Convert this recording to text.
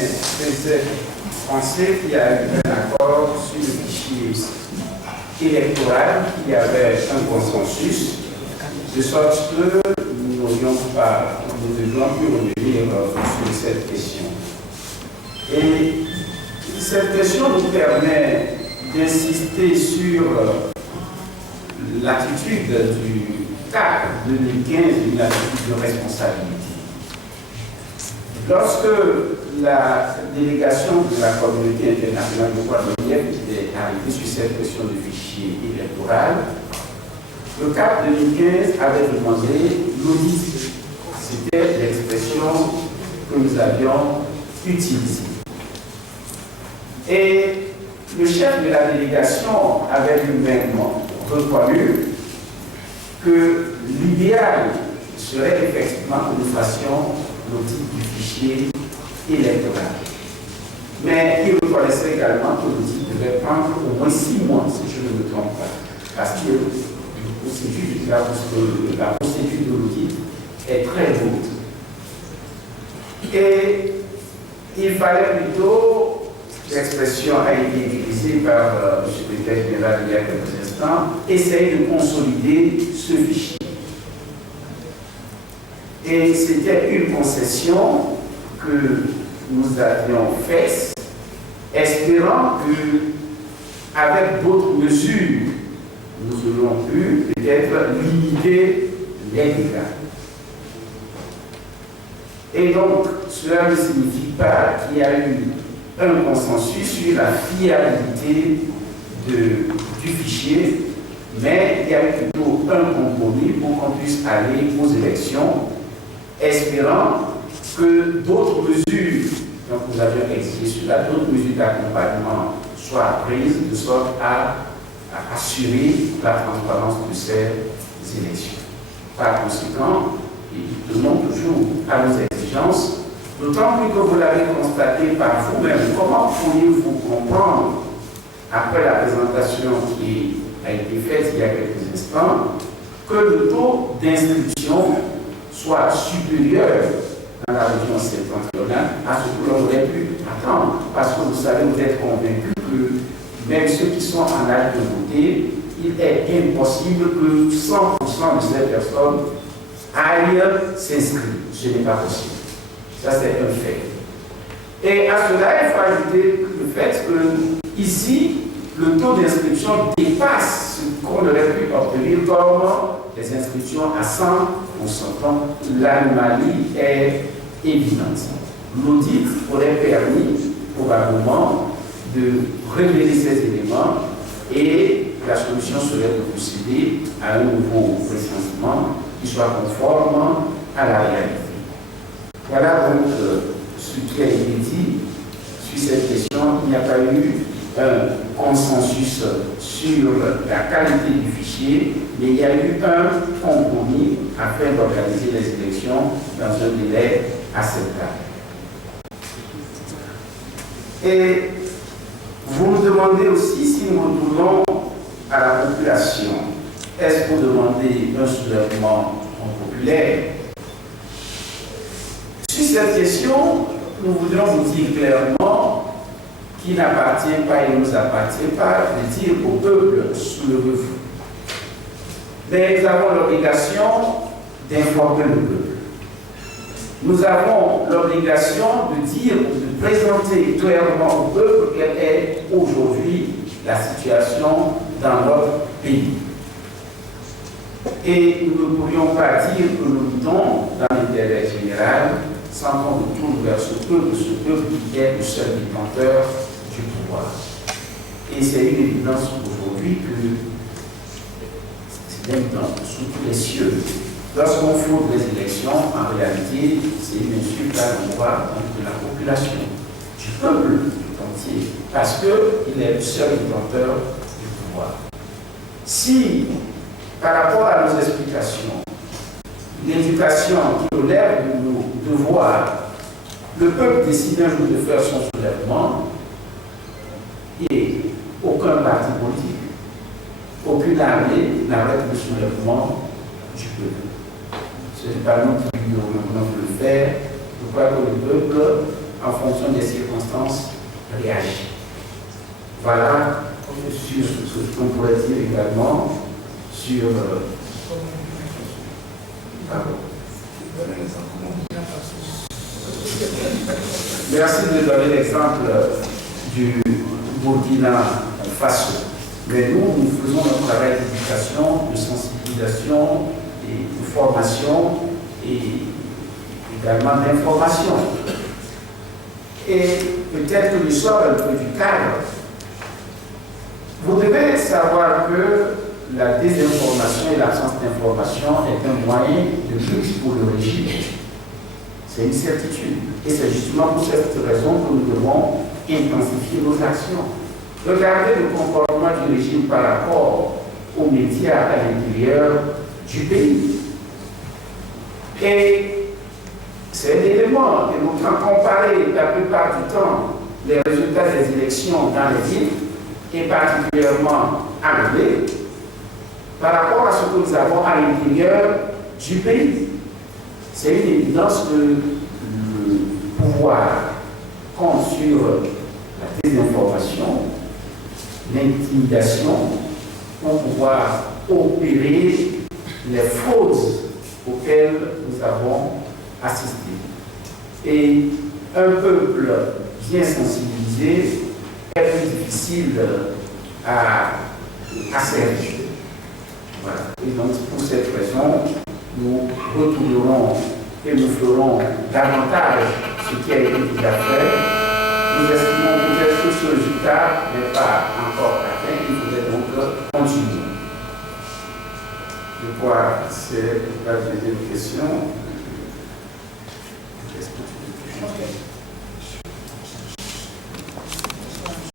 faisait penser qu'il y a eu un accord sur le fichier électoral, qu'il y avait un consensus, de sorte que nous devions plus revenir sur cette question. Et cette question nous permet d'insister sur l'attitude du CAC 2015 d'une attitude de responsabilité. Lorsque la délégation de la communauté internationale de droits de l'homme est arrivée sur cette question du fichier électoral, le CAC 2015 avait demandé l'audit. C'était l'expression que nous avions utilisée. Et le chef de la délégation avait lui-même reconnu que l'idéal serait effectivement que nous fassions l'audit du fichier électoral. Mais il reconnaissait également que l'audit devait prendre au moins 6 mois, si je ne me trompe pas, parce que la procédure de l'audit est très lourde. Et il fallait plutôt, l'expression a été utilisée par le secrétaire général il y a quelques instants, essayer de consolider ce fichier. Et c'était une concession que nous avions faite, espérant que, avec d'autres mesures, nous aurions pu peut-être limiter les dégâts. Et donc, cela ne signifie pas qu'il y a eu un consensus sur la fiabilité du fichier, mais il y a eu plutôt un compromis pour qu'on puisse aller aux élections, espérant que d'autres mesures, donc nous avions exigé cela, d'autres mesures d'accompagnement soient prises de sorte à assurer la transparence de ces élections. Par conséquent, nous tenons toujours à nos exigences, d'autant plus que vous l'avez constaté par vous-même. Comment pourriez-vous comprendre, après la présentation qui a été faite il y a quelques instants, que le taux d'inscription soit supérieur dans la région septentrionale à ce que l'on aurait pu attendre? Parce que vous savez, vous êtes convaincus que même ceux qui sont en âge de voter, il est impossible que 100% de ces personnes aillent s'inscrire. Ce n'est pas possible. Ça, c'est un fait. Et à cela, il faut ajouter le fait que ici, le taux d'inscription dépasse ce qu'on aurait pu obtenir comme les inscriptions à 100%. L'anomalie est évidente. L'audit aurait permis probablement de révéler ces éléments et la solution serait de procéder à un nouveau recensement qui soit conforme à la réalité. Voilà donc ce qui a été dit sur cette question. Il n'y a pas eu un consensus sur la qualité du fichier, mais il y a eu un compromis afin d'organiser les élections dans un délai acceptable. Et vous nous demandez aussi si nous retournons à la population. Est-ce pour demander un soulèvement populaire? Sur cette question, nous voudrions vous dire clairement qu'il n'appartient pas et ne nous appartient pas de dire au peuple soulevez-vous. Mais nous avons l'obligation d'informer le peuple. Nous avons l'obligation de dire, de présenter clairement au peuple quelle est aujourd'hui la situation dans notre pays. Et nous ne pourrions pas dire que nous luttons dans l'intérêt général sans qu'on nous tourne vers ce peuple qui est le seul détenteur du pouvoir. Et c'est une évidence aujourd'hui que c'est même sous tous les cieux. Lorsqu'on fraude les élections, en réalité, c'est une insulte à l'endroit de la population, du peuple tout entier, parce qu'il est le seul détenteur du pouvoir. Si, par rapport à nos explications, l'éducation qui relève de nos devoirs, le peuple décide un jour de faire son soulèvement, et aucun parti politique, aucune armée n'arrête le soulèvement du peuple. Ce n'est pas nous qui devons le faire. Je crois que le peuple, en fonction des circonstances, réagit. Voilà sur ce qu'on pourrait dire également sur... Merci de donner l'exemple du Burkina Faso. Mais nous faisons notre travail d'éducation, de sensibilisation et de formation et également d'information. Et peut-être que je sors un peu du cadre. Vous devez savoir que la désinformation et l'absence d'information est un moyen de lutte pour le régime. C'est une certitude. Et c'est justement pour cette raison que nous devons intensifier nos actions. Regardez le comportement du régime par rapport aux médias à l'intérieur du pays. Et c'est un élément. Et nous devons comparer la plupart du temps les résultats des élections dans les villes, et particulièrement anglais, par rapport à ce que nous avons à l'intérieur du pays. C'est une évidence que le pouvoir compte sur la désinformation, l'intimidation, pour pouvoir opérer les fraudes auxquelles nous avons assisté. Et un peuple bien sensibilisé est plus difficile à servir. Voilà. Et donc, pour cette raison, nous retournerons et nous ferons davantage ce qui a été déjà fait. Nous estimons peut-être que ce résultat n'est pas encore atteint, il faudrait donc continuer. Je crois que c'est la deuxième question.